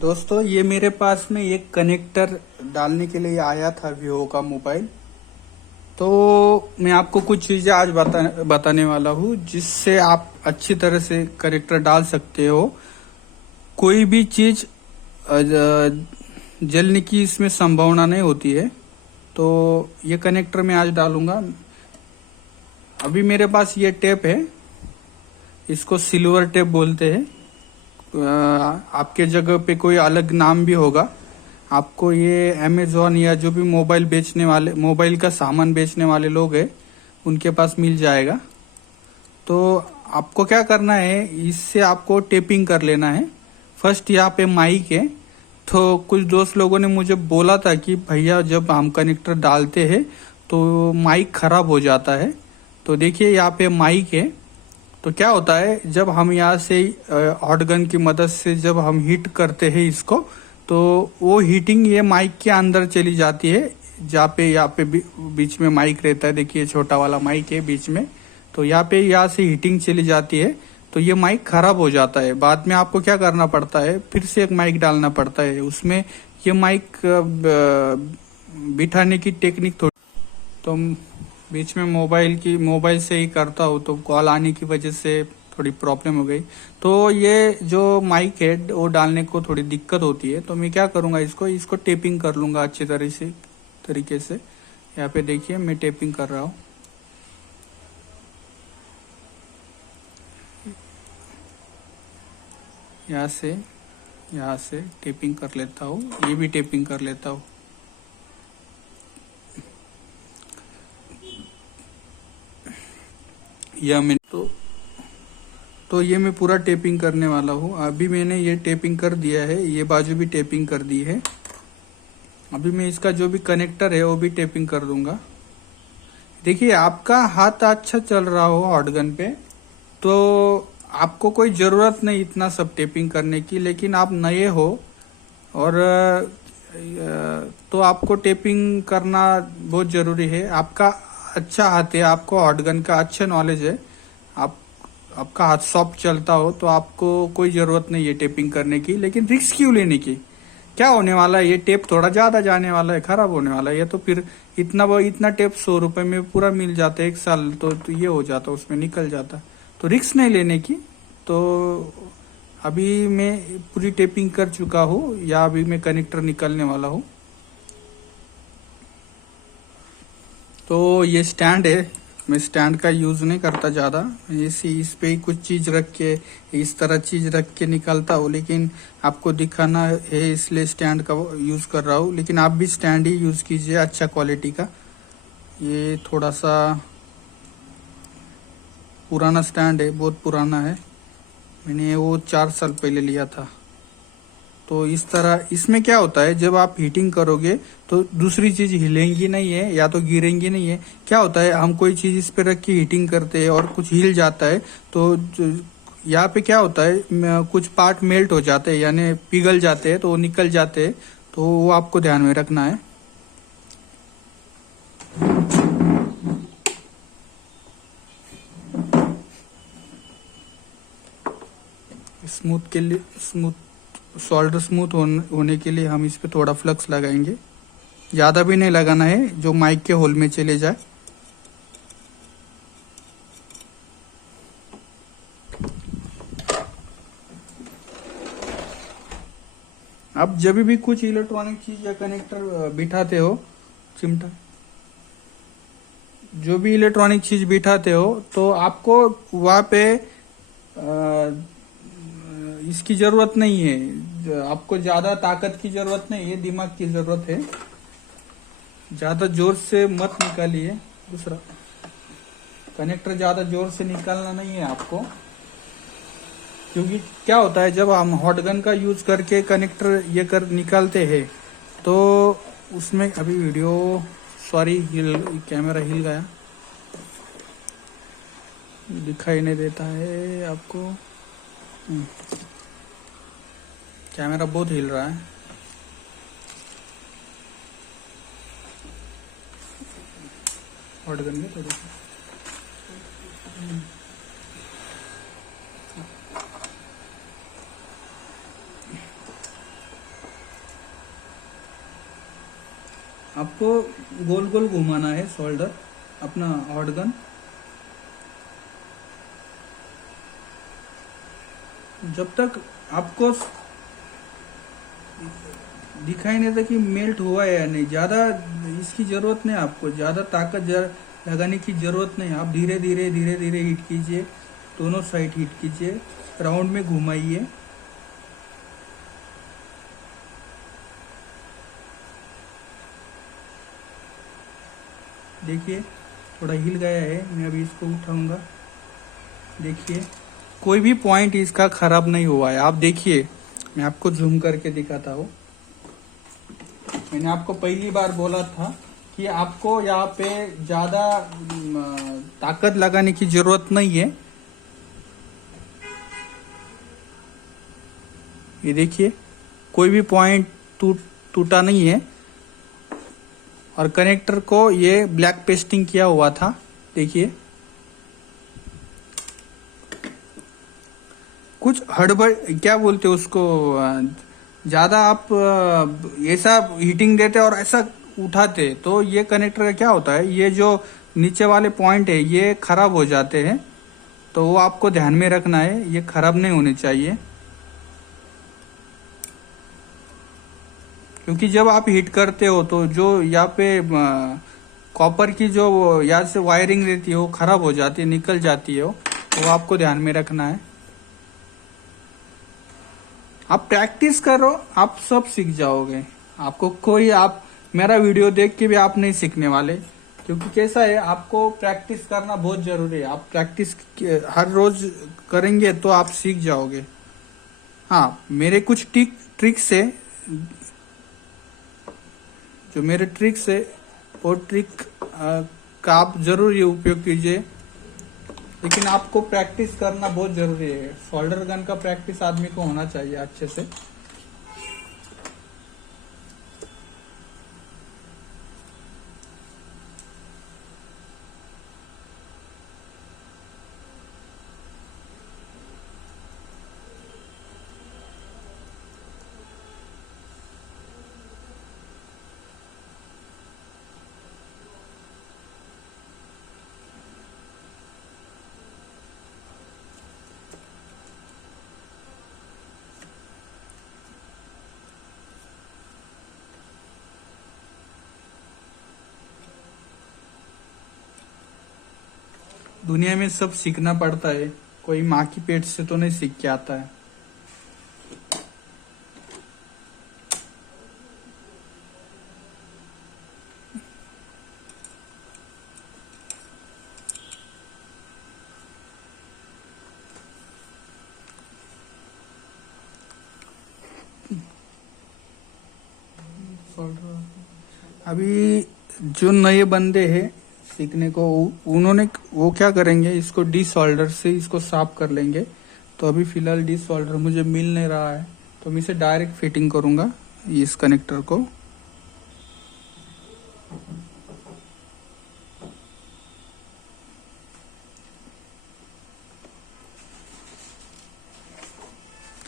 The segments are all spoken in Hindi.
दोस्तों ये मेरे पास में एक कनेक्टर डालने के लिए आया था वीवो का मोबाइल। तो मैं आपको कुछ चीजें आज बताने वाला हूँ जिससे आप अच्छी तरह से कनेक्टर डाल सकते हो। कोई भी चीज जलने की इसमें संभावना नहीं होती है। तो ये कनेक्टर मैं आज डालूंगा। अभी मेरे पास ये टेप है, इसको सिल्वर टेप बोलते हैं। आपके जगह पे कोई अलग नाम भी होगा। आपको ये अमेजोन या जो भी मोबाइल बेचने वाले, मोबाइल का सामान बेचने वाले लोग हैं, उनके पास मिल जाएगा। तो आपको क्या करना है, इससे आपको टेपिंग कर लेना है। फर्स्ट यहाँ पे माइक है। तो कुछ दोस्त लोगों ने मुझे बोला था कि भैया जब हम कनेक्टर डालते हैं तो माइक खराब हो जाता है। तो देखिए यहाँ पे माइक है। तो क्या होता है, जब हम यहाँ से हॉट गन की मदद से जब हम हीट करते हैं इसको, तो वो हीटिंग ये माइक के अंदर चली जाती है। जहाँ पे यहाँ पे बीच में माइक रहता है, देखिए छोटा वाला माइक है बीच में। तो यहाँ से हीटिंग चली जाती है, तो ये माइक खराब हो जाता है। बाद में आपको क्या करना पड़ता है, फिर से एक माइक डालना पड़ता है उसमें। ये माइक बिठाने की टेक्निक थोड़ी, तो बीच में मोबाइल से ही करता हूँ, तो कॉल आने की वजह से थोड़ी प्रॉब्लम हो गई। तो ये जो माइक है वो डालने को थोड़ी दिक्कत होती है। तो मैं क्या करूंगा, इसको टेपिंग कर लूंगा अच्छी तरीके से। यहाँ पे देखिए मैं टेपिंग कर रहा हूँ। यहाँ से टेपिंग कर लेता हूँ, ये भी टेपिंग कर लेता हूँ। या मैं तो ये मैं पूरा टेपिंग करने वाला हूँ। अभी मैंने ये टेपिंग कर दिया है, ये बाजू भी टेपिंग कर दी है। अभी मैं इसका जो भी कनेक्टर है वो भी टेपिंग कर दूंगा। देखिए आपका हाथ अच्छा चल रहा हो हॉट गन पे तो आपको कोई जरूरत नहीं इतना सब टेपिंग करने की। लेकिन आप नए हो और तो आपको टेपिंग करना बहुत जरूरी है। आपका अच्छा हाथ है, आपको हॉट गन का अच्छा नॉलेज है, आपका हाथ सॉफ्ट चलता हो, तो आपको कोई जरूरत नहीं है टेपिंग करने की। लेकिन रिस्क क्यों लेने की, क्या होने वाला है, ये टेप थोड़ा ज्यादा जाने वाला है, खराब होने वाला है। ये तो फिर इतना टेप 100 रुपए में पूरा मिल जाता है, 1 साल तो ये हो जाता, उसमें निकल जाता। तो रिस्क नहीं लेने की। तो अभी मैं पूरी टेपिंग कर चुका हूँ, या अभी मैं कनेक्टर निकालने वाला हूँ। तो ये स्टैंड है, मैं स्टैंड का यूज नहीं करता ज्यादा। इस पे ही कुछ चीज रख के, इस तरह चीज रख के निकालता हूँ। लेकिन आपको दिखाना है इसलिए स्टैंड का यूज कर रहा हूँ। लेकिन आप भी स्टैंड ही यूज कीजिए अच्छा क्वालिटी का। ये थोड़ा सा पुराना स्टैंड है, बहुत पुराना है, मैंने वो 4 साल पहले लिया था। तो इस तरह इसमें क्या होता है, जब आप हीटिंग करोगे तो दूसरी चीज हिलेंगी नहीं है या तो गिरेंगी नहीं है। क्या होता है, हम कोई चीज इस पे रख के हीटिंग करते हैं और कुछ हिल जाता है, तो यहाँ पे क्या होता है, कुछ पार्ट मेल्ट हो जाते हैं यानी पिघल जाते हैं, तो वो निकल जाते हैं। तो वो आपको ध्यान में रखना है। सोल्डर स्मूथ होने के लिए हम इस पे थोड़ा फ्लक्स लगाएंगे। ज्यादा भी नहीं लगाना है, जो माइक के होल में चले जाए। अब जब भी कुछ इलेक्ट्रॉनिक चीज या कनेक्टर बिठाते हो, चिमटा, जो भी इलेक्ट्रॉनिक चीज बिठाते हो, तो आपको वहां पे इसकी जरूरत नहीं है। आपको ज्यादा ताकत की जरूरत नहीं है, दिमाग की जरूरत है। ज्यादा जोर से मत निकालिए। दूसरा, कनेक्टर ज्यादा जोर से निकालना नहीं है आपको, क्योंकि क्या होता है, जब हम हॉट गन का यूज करके कनेक्टर निकालते हैं, तो उसमें अभी सॉरी कैमरा हिल गया, दिखाई नहीं देता है आपको। कैमरा बहुत हिल रहा है। हॉट गन में थोड़ी आपको गोल गोल घुमाना है सोल्डर अपना हॉट गन। जब तक आपको दिखाई नहीं देता कि मेल्ट हुआ है या नहीं, ज्यादा इसकी जरूरत नहीं, आपको ज्यादा ताकत लगाने की जरूरत नहीं। आप धीरे धीरे धीरे धीरे हीट कीजिए, दोनों साइड हीट कीजिए, राउंड में घुमाइए। देखिए थोड़ा हिल गया है, मैं अभी इसको उठाऊंगा। देखिए कोई भी पॉइंट इसका खराब नहीं हुआ है। आप देखिए, मैं आपको जूम करके दिखाता हूँ। मैंने आपको पहली बार बोला था कि आपको यहाँ पे ज्यादा ताकत लगाने की जरूरत नहीं है। ये देखिए कोई भी पॉइंट टूटा नहीं है, और कनेक्टर को ये ब्लैक पेस्टिंग किया हुआ था। देखिए कुछ हड़बड़ क्या बोलते हैं उसको, ज्यादा आप ऐसा हीटिंग देते और ऐसा उठाते तो ये कनेक्टर का क्या होता है, ये जो नीचे वाले पॉइंट है ये खराब हो जाते हैं। तो वो आपको ध्यान में रखना है, ये खराब नहीं होने चाहिए। क्योंकि जब आप हीट करते हो तो जो यहाँ पे कॉपर की जो यहाँ से वायरिंग रहती है वो खराब हो जाती है, निकल जाती है, वो आपको ध्यान में रखना है। आप प्रैक्टिस करो, आप सब सीख जाओगे। आपको कोई आप मेरा वीडियो देख के भी आप नहीं सीखने वाले, क्योंकि कैसा है, आपको प्रैक्टिस करना बहुत जरूरी है। आप प्रैक्टिस हर रोज करेंगे तो आप सीख जाओगे। हाँ, मेरे कुछ ट्रिक्स है, जो मेरे ट्रिक्स है वो ट्रिक का आप जरूर ये उपयोग कीजिए। लेकिन आपको प्रैक्टिस करना बहुत जरूरी है। सोल्डर गन का प्रैक्टिस आदमी को होना चाहिए अच्छे से। दुनिया में सब सीखना पड़ता है, कोई माँ की पेट से तो नहीं सीख के आता है। अभी जो नए बंदे हैं सीखने को, उन्होंने वो क्या करेंगे, इसको डी सोल्डर से इसको साफ कर लेंगे। तो अभी फिलहाल डी सोल्डर मुझे मिल नहीं रहा है, तो मैं इसे डायरेक्ट फिटिंग करूंगा इस कनेक्टर को।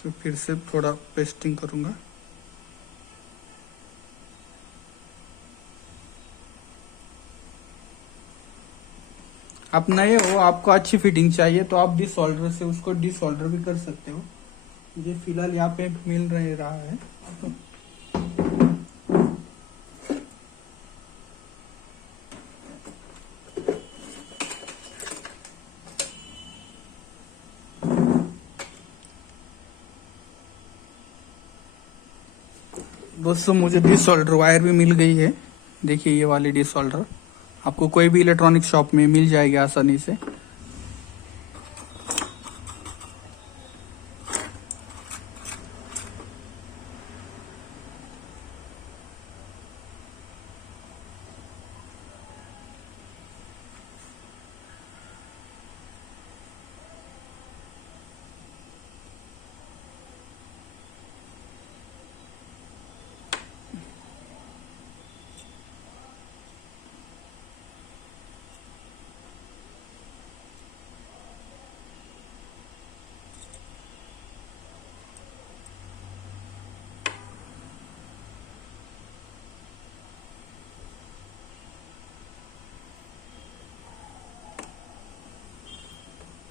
तो फिर से थोड़ा पेस्टिंग करूंगा। आप नए हो, आपको अच्छी फिटिंग चाहिए तो आप डी सोल्डर से उसको डी सोल्डर भी कर सकते हो। मुझे फिलहाल यहाँ पे मिल नहीं रहा है। दोस्तों मुझे डी सोल्डर वायर भी मिल गई है। देखिए ये वाली डी सोल्डर आपको कोई भी इलेक्ट्रॉनिक शॉप में मिल जाएगी आसानी से।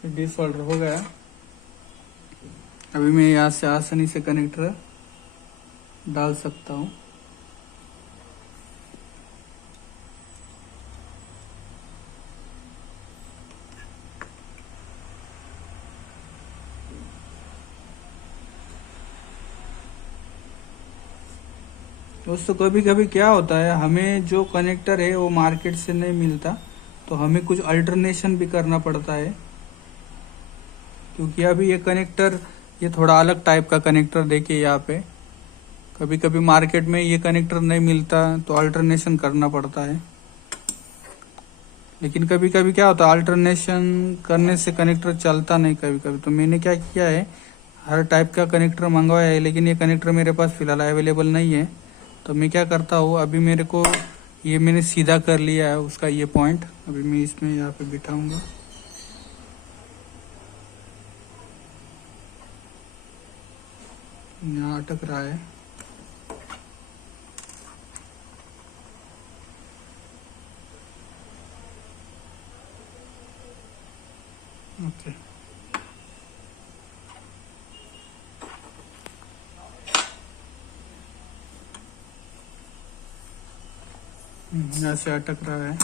डिसऑल्डर हो गया। अभी मैं यहाँ से आसानी से कनेक्टर डाल सकता हूँ। दोस्तों कभी कभी क्या होता है, हमें जो कनेक्टर है वो मार्केट से नहीं मिलता, तो हमें कुछ अल्टरनेशन भी करना पड़ता है। क्योंकि अभी ये कनेक्टर, ये थोड़ा अलग टाइप का कनेक्टर देखिए यहाँ पे। कभी कभी मार्केट में ये कनेक्टर नहीं मिलता तो अल्टरनेशन करना पड़ता है। लेकिन कभी कभी क्या होता है, अल्टरनेशन करने से कनेक्टर चलता नहीं कभी कभी। तो मैंने क्या किया है, हर टाइप का कनेक्टर मंगवाया है, लेकिन ये कनेक्टर मेरे पास फिलहाल अवेलेबल नहीं है। तो मैं क्या करता हूँ, अभी मेरे को ये मैंने सीधा कर लिया है उसका ये पॉइंट। अभी मैं इसमें यहाँ पे बिठाऊंगा। यहाँ अटक रहा है। ओके, यहाँ से अटक रहा है।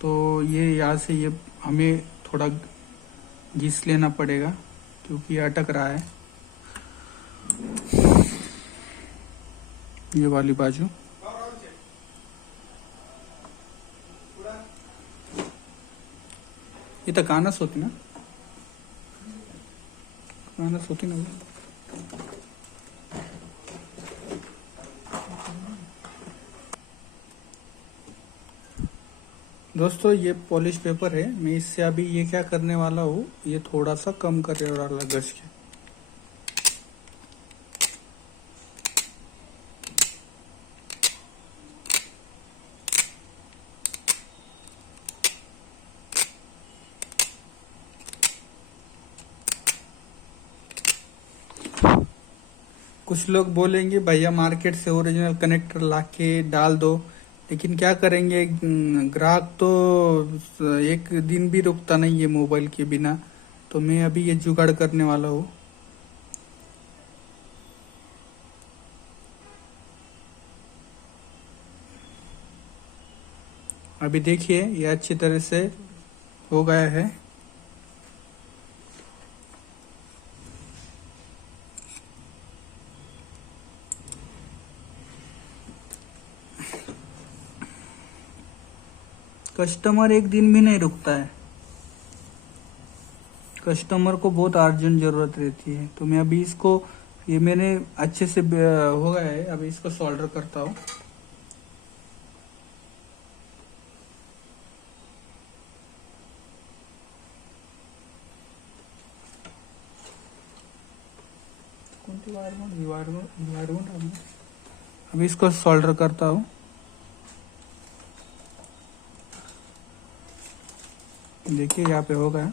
तो ये यहाँ से ये हमें थोड़ा घिस लेना पड़ेगा क्योंकि ये अटक रहा है, ये वाली बाजू। ये तो कानस होती ना, कानस होती ना। दोस्तों ये पॉलिश पेपर है, मैं इससे अभी ये क्या करने वाला हूँ, ये थोड़ा सा कम करने वाला घस के। कुछ लोग बोलेंगे भैया मार्केट से ओरिजिनल कनेक्टर लाके डाल दो, लेकिन क्या करेंगे, ग्राहक तो एक दिन भी रुकता नहीं है मोबाइल के बिना। तो मैं अभी ये जुगाड़ करने वाला हूँ। अभी देखिए ये अच्छी तरह से हो गया है। कस्टमर एक दिन भी नहीं रुकता है, कस्टमर को बहुत अर्जेंट जरूरत रहती है। तो मैं अभी इसको, ये मैंने अच्छे से हो गया है, अभी इसको सोल्डर करता हूँ। अभी इसको सोल्डर करता हूँ। देखिए यहाँ पे हो गया।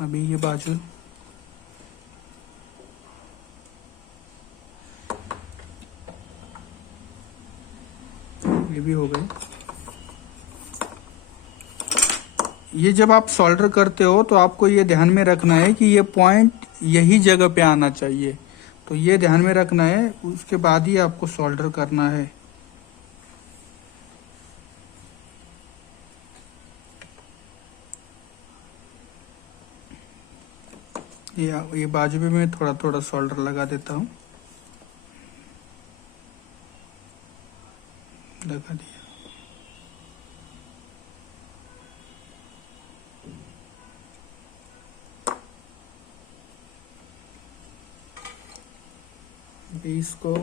अभी ये बाजू ये भी हो गई। ये जब आप सोल्डर करते हो तो आपको ये ध्यान में रखना है कि ये पॉइंट यही जगह पे आना चाहिए। तो ये ध्यान में रखना है, उसके बाद ही आपको सोल्डर करना है। ये बाजू पे मैं थोड़ा थोड़ा सोल्डर लगा देता हूँ। लगा दिया। अभी इसको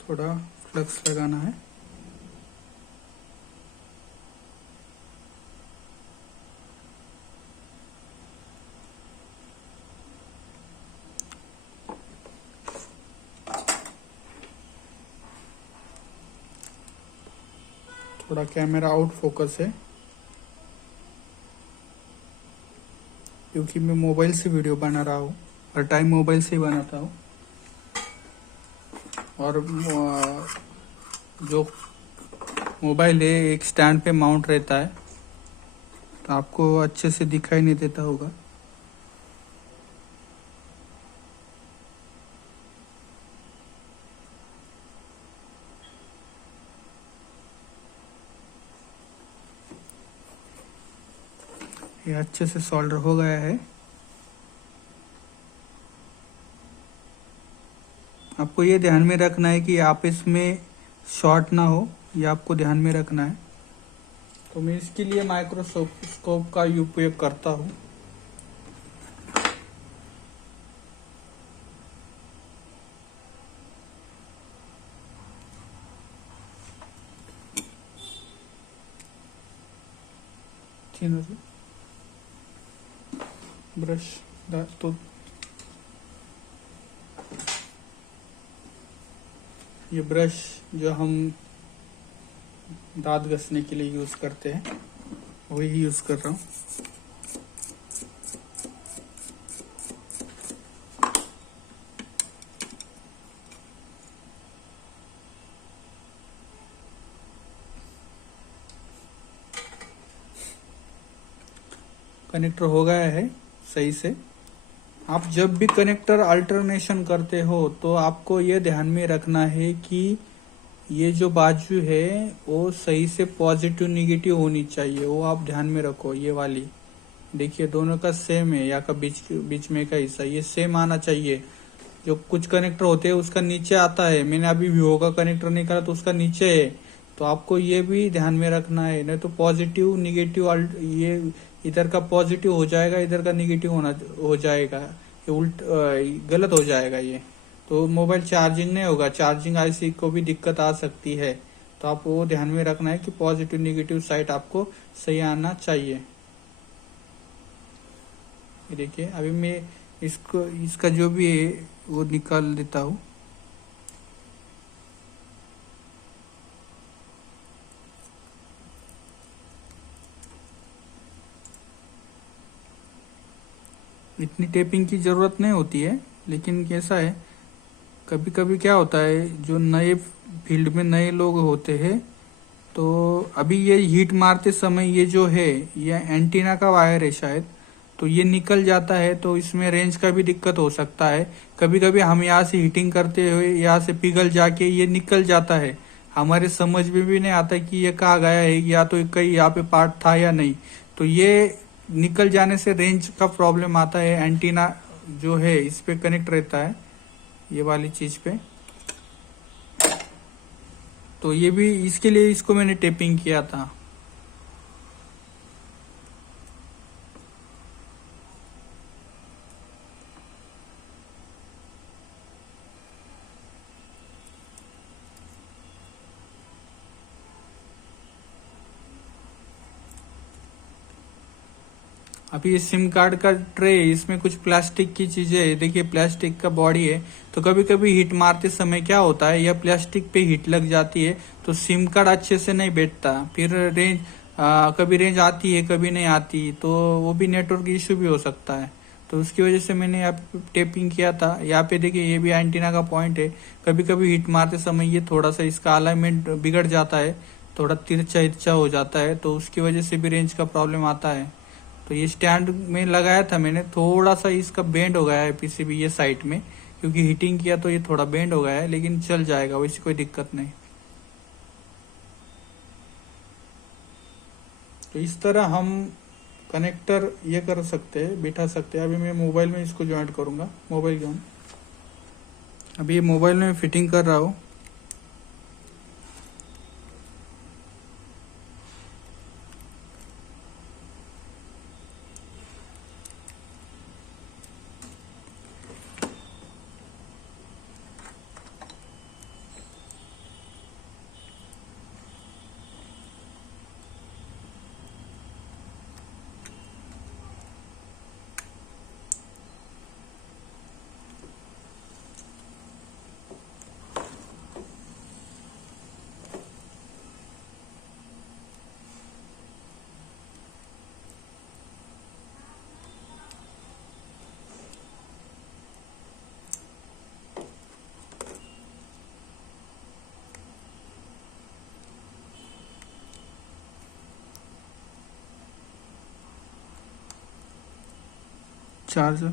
थोड़ा फ्लक्स लगाना है। थोड़ा कैमरा आउट फोकस है क्योंकि मैं मोबाइल से वीडियो बना रहा हूँ, हर टाइम मोबाइल से ही बनाता हूँ। और जो मोबाइल है, एक स्टैंड पे माउंट रहता है, तो आपको अच्छे से दिखाई नहीं देता होगा। ये अच्छे से सोल्डर हो गया है। आपको ये ध्यान में रखना है कि आप इसमें शॉर्ट ना हो, ये आपको ध्यान में रखना है। तो मैं इसके लिए माइक्रोस्कोप का उपयोग करता हूँ। ब्रश तो ये ब्रश जो हम दांत घसने के लिए यूज करते हैं, वही यूज कर रहा हूँ। कनेक्टर हो गया है सही से। आप जब भी कनेक्टर अल्टरनेशन करते हो तो आपको ये ध्यान में रखना है कि ये जो बाजू है वो सही से पॉजिटिव निगेटिव होनी चाहिए, वो आप ध्यान में रखो। ये वाली देखिए दोनों का सेम है, या का बीच में का हिस्सा ये सेम आना चाहिए। जो कुछ कनेक्टर होते हैं उसका नीचे आता है, मैंने अभी वीवो का कनेक्टर निकाला तो उसका नीचे है, तो आपको ये भी ध्यान में रखना है। नहीं तो पॉजिटिव निगेटिव ये इधर का पॉजिटिव हो जाएगा, इधर का निगेटिव हो जाएगा, ये गलत हो जाएगा ये, तो मोबाइल चार्जिंग नहीं होगा, चार्जिंग आईसी को भी दिक्कत आ सकती है। तो आप वो ध्यान में रखना है कि पॉजिटिव निगेटिव साइड आपको सही आना चाहिए। ये देखिए अभी मैं इसका जो भी है वो निकाल देता हूँ। इतनी टेपिंग की जरूरत नहीं होती है, लेकिन कैसा है कभी कभी क्या होता है, जो नए फील्ड में नए लोग होते हैं, तो अभी ये हीट मारते समय ये जो है ये एंटीना का वायर है शायद, तो ये निकल जाता है, तो इसमें रेंज का भी दिक्कत हो सकता है। कभी कभी हम यहाँ से हीटिंग करते हुए यहाँ से पिघल जाके ये निकल जाता है, हमारे समझ में भी नहीं आता कि ये कहाँ गया है, या तो कहीं यहाँ पे पार्ट था या नहीं। तो ये निकल जाने से रेंज का प्रॉब्लम आता है। एंटीना जो है इस पे कनेक्ट रहता है, ये वाली चीज पे, तो ये भी इसके लिए इसको मैंने टेपिंग किया था। अभी ये सिम कार्ड का ट्रे, इसमें कुछ प्लास्टिक की चीजें है, देखिए प्लास्टिक का बॉडी है, तो कभी कभी हीट मारते समय क्या होता है यह प्लास्टिक पे हीट लग जाती है, तो सिम कार्ड अच्छे से नहीं बैठता, फिर रेंज कभी रेंज आती है कभी नहीं आती, तो वो भी नेटवर्क इश्यू भी हो सकता है। तो उसकी वजह से मैंने यहाँ पे टेपिंग किया था। यहाँ पे देखिए ये भी एंटीना का पॉइंट है, कभी कभी हीट मारते समय ये थोड़ा सा इसका अलाइनमेंट बिगड़ जाता है, थोड़ा तिरछा तिरछा हो जाता है, तो उसकी वजह से भी रेंज का प्रॉब्लम आता है। तो ये स्टैंड में लगाया था मैंने, थोड़ा सा इसका बेंड हो गया है पीसीबी ये साइड में, क्योंकि हीटिंग किया तो ये थोड़ा बेंड हो गया है, लेकिन चल जाएगा, वैसी कोई दिक्कत नहीं। तो इस तरह हम कनेक्टर ये कर सकते हैं, बिठा सकते हैं। अभी मैं मोबाइल में इसको ज्वाइंट करूंगा, मोबाइल ज्वाइन। अभी ये मोबाइल में फिटिंग कर रहा हूँ। चार्जर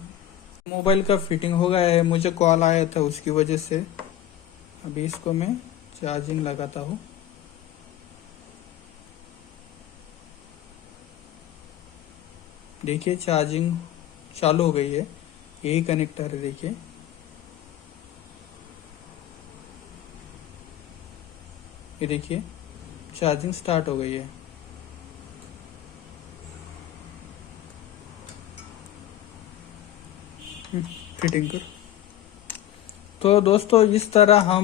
मोबाइल का फिटिंग हो गया है, मुझे कॉल आया था उसकी वजह से अभी इसको मैं चार्जिंग लगाता हूँ। देखिए चार्जिंग चालू हो गई है, यही कनेक्टर है। देखिए ये देखिए चार्जिंग स्टार्ट हो गई है। फिटिंग कर। तो दोस्तों इस तरह हम